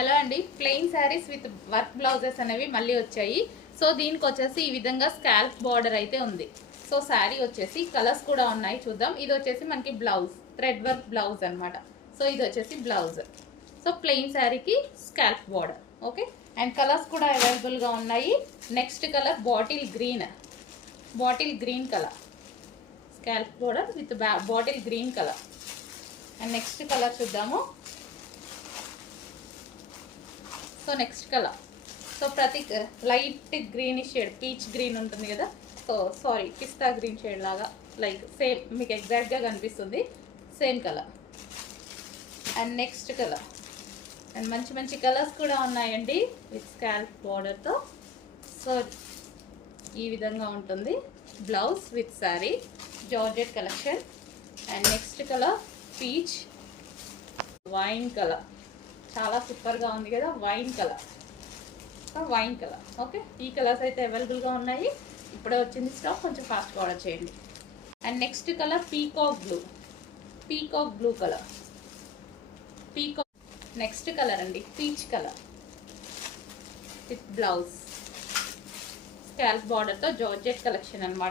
Hello అండి, plain saris with work blouses అనేవి మళ్ళీ వచ్చాయి. సో దీనికి వచ్చేసి ఈ విధంగా స్కాల్ప్ బార్డర్ అయితే ఉంది. సో శారీ వచ్చేసి కలర్స్ కూడా ఉన్నాయి, చూద్దాం. ఇది వచ్చేసి మనకి బ్లౌజ్, థ్రెడ్ వర్క్ బ్లౌజ్ అనమాట. సో ఇది వచ్చేసి బ్లౌజ్. సో ప్లెయిన్ శారీకి scalp border. Okay, and colours కూడా అవైలబుల్గా ఉన్నాయి. Next colour bottle green colour, scalp border with bottle green colour. And next colour చూద్దాము. సో నెక్స్ట్ కలర్, సో ప్రతి light greenish shade, peach green ఉంటుంది కదా, so sorry పిస్తా green shade లాగా, like same మీకు ఎగ్జాక్ట్గా కనిపిస్తుంది, same colour. And next colour, and మంచి మంచి కలర్స్ కూడా ఉన్నాయండి విత్ స్కాల్ప్ బార్డర్తో. సో ఈ విధంగా ఉంటుంది blouse with sari, georgette collection. And next colour peach wine colour, చాలా సూపర్గా ఉంది కదా, వైన్ కలర్. ఓకే, ఈ కలర్స్ అయితే అవైలబుల్గా ఉన్నాయి. ఇప్పుడే వచ్చింది స్టాక్, కొంచెం ఫాస్ట్గా ఆర్డర్ చేయండి. And next colour peacock blue colour. Next colour అండి peach colour with blouse, scallop బార్డర్తో జార్జెట్ కలెక్షన్ అనమాట.